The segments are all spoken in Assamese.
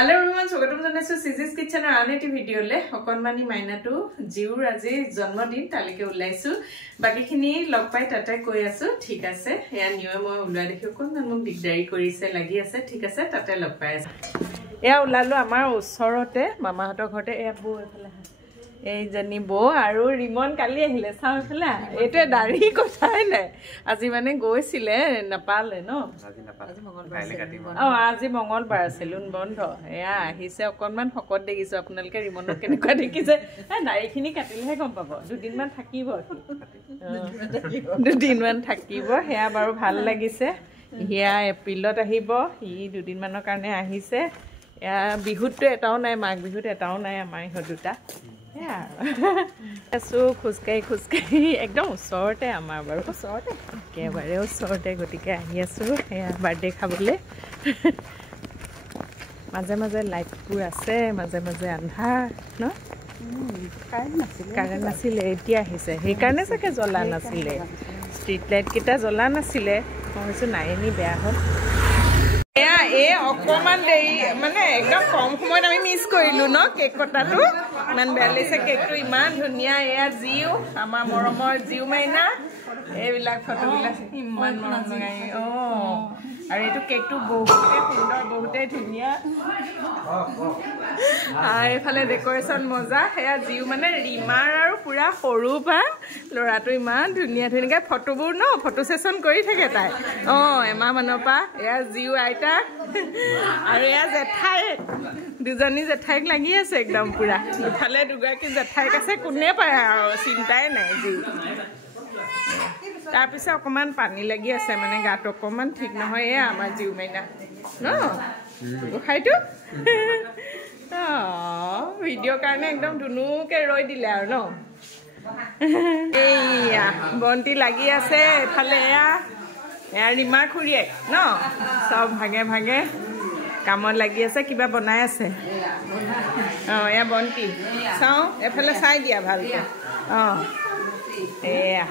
Hello everyone, स्वागतम जनाइছো सिजिस किचनर आन एटी भिडिओले अकनमानी माइनाटु जिउर আজি जन्मदिन तालिके उलाइছো बाकीखिनि लग पाइ ताते কৈ আছো ঠিক আছে या নিয়ম মই উলাই দেখি কোনমান মোক দিগদাৰি কৰিছে লাগি আছে ঠিক আছে তাতে লগ পাই আছে এয়া উলালো আমাৰ ওচৰতে মামাহতৰ ঘৰতে এয়া বো এফালে এই জনি বো আৰু ৰিমন কালি আহিলে চাওফলা এতে দাঢ়ি কথাই নাই আজি মানে গৈছিলে নাপালে ন আজি মঙ্গলবাৰ আজি মঙ্গলবাৰ সেলুন বন্ধ এয়া আহিছে অকনমান ফকত দেখিছো আপোনালকে ৰিমনক কেনেকুৱা দেখিছে দাঢ়িখিনি কাটিলেহে গম পাব দুদিনমান থাকিব দুদিনমান থাকিব হেয়া বাৰু ভাল লাগিছে হিয়া এপ্ৰিলত আহিব ই দুদিনমানৰ কাৰণে আহিছে এয়া বিহুতটো এটাও নাই মাঘ বিহুত এটাও নাই আমাৰ হদুটা আছো খুজকাই একদম ওচৰতে আমাৰ বাৰু ওচৰতে একেবাৰে ওচৰতে গতিকে আহি আছো এয়া বাৰ্থডে খাবলৈ মাজে মাজে লাইটবোৰ আছে মাজে মাজে আন্ধাৰ ন কাৰেণ্ট নাছিলে এতিয়া আহিছে সেইকাৰণে চাগে জ্বলা নাছিলে ষ্ট্ৰীট লাইট কেইটা জ্বলা নাছিলে মই ভাবিছোঁ নাই নি বেয়া হ'ল এয়া এই অকমান দেৰি মানে একদম কম সময়ত আমি মিছ কৰিলো ন কেক কটাটো ইমান বেয়া লাগিছে কেকটো ইমান ধুনীয়া এয়া জিউ আমাৰ মৰমৰ জিউ মাইনা এইবিলাক ফটোবিলাক ইমান মৰম লগাই আৰু এইটো কেকটো বহুতে সুন্দৰ বহুতে ধুনীয়া এইফালে ডেকৰেশ্যন মজা সেয়া জিউ মানে ৰিমাৰ আৰু পুৰা সৰু পা ল'ৰাটো ইমান ধুনীয়া ধুনীয়াকৈ ফটোবোৰ ন ফটো ছেশ্যন কৰি থাকে তাই এমাহ মানৰ পৰা এয়া জিউ আইতা আৰু এয়া জেঠাই দুজনী জেঠাইক লাগি আছে একদম পুৰা ইফালে দুগৰাকী জেঠাইক আছে কোনে পায় আৰু চিন্তাই নাই জিউ তাৰপিছত অকণমান পানী লাগি আছে মানে গাটো অকণমান ঠিক নহয় এয়া আমাৰ জিউ মাইনা ন গোসাঁইটো ভিডিঅ'ৰ কাৰণে একদম ধুনুকে ৰৈ দিলে আৰু ন এইয়া বন্তি লাগি আছে এফালে এয়া ৰিমা খুৰীয়েক ন চব ভাগে ভাগে কামত লাগি আছে কিবা বনাই আছে এয়া বন্তি চাওঁ এফালে চাই দিয়া ভালকৈ এয়া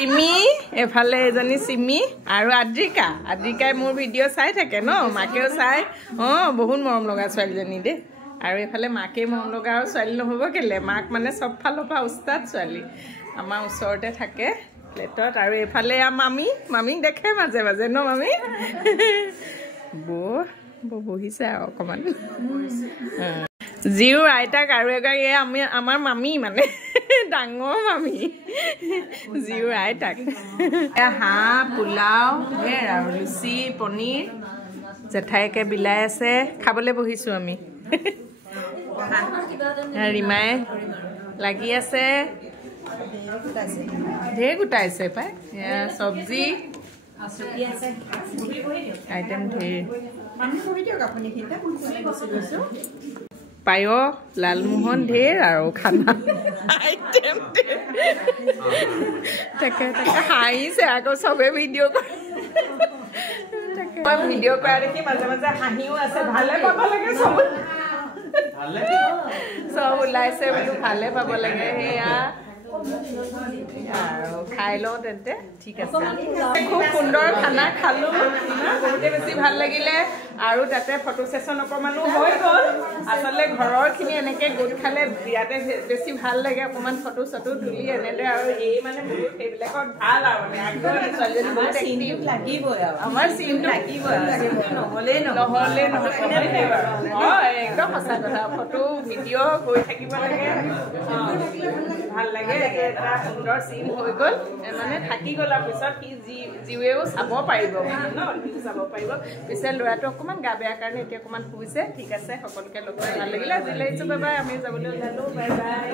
চিমি এফালে এজনী চিমি আৰু আদ্ৰিকাই মোৰ ভিডিঅ' চাই থাকে ন মাকেও চাই বহুত মৰম লগা ছোৱালীজনী দেই আৰু এইফালে মাকে মৰম লগা আৰু ছোৱালী নহ'ব কেলে মাক মানে চব ফালৰ পৰা উস্তাদ ছোৱালী আমাৰ ওচৰতে থাকে ফ্লেটত আৰু এইফালে মামীক দেখে মাজে মাজে ন মামী বহিছে আৰু অকণমান জিউৰ আইতাক আৰু এগৰাকী আমাৰ মামী মানে ডাঙৰ মামী জিউৰ আইতাক হাঁহ পোলাও আৰু লুচি পনীৰ জেঠাইকে বিলাই আছে খাবলৈ বহিছোঁ আমি ৰিমাই লাগি আছে ঢেৰ গোটাইছে পাই চব্জি আইটেম ঢেৰ পায়স লালমোহন ঢেৰ আৰু খানা আইটেম তাকে হাঁহিছে আকৌ চবে ভিডিঅ' ভিডিঅ' কৰা দেখি মাজে মাজে হাঁহিও আছে ভালে পাব লাগে চব ওলাইছে বোলো ভালে পাব লাগে সেয়া আৰু খাই লওঁ তেন্তে ঠিক আছে খুব সুন্দৰ খানা খালোঁ বহুতে বেছি ভাল লাগিলে আৰু তাতে ফটো ছেশ্যন অকণমানো হৈ গ'ল আচলতে ঘৰৰখিনি এনেকৈ গোট খালে বিৰাটে বেছি ভাল লাগে অকণমান ফটো চটো তুলি এনেদৰে আৰু এই মানে বহুত সেইবিলাকত ভাল আৰু মানে আগৰ ছোৱালীজনী বহুত এক্টিভ লাগিবই আৰু আমাৰ চিনটো লাগিবই নহ'লে একদম সঁচা কথা ফটো ভিডিঅ' গৈ থাকিব লাগে ভাল লাগে এটা সুন্দৰ চিন হৈ গ'ল মানে থাকি গ'ল আৰু পিছত সি জিউৱেও চাব পাৰিব চাব পাৰিব পিছে ল'ৰাটো অকণমান গা বেয়া কাৰণে এতিয়া অকণমান শুইছে ঠিক আছে সকলোকে লগ পাই ভাল লাগিলে আজিলৈ বাই বাই আমি যাবলৈ ওলালোঁ বাই বাই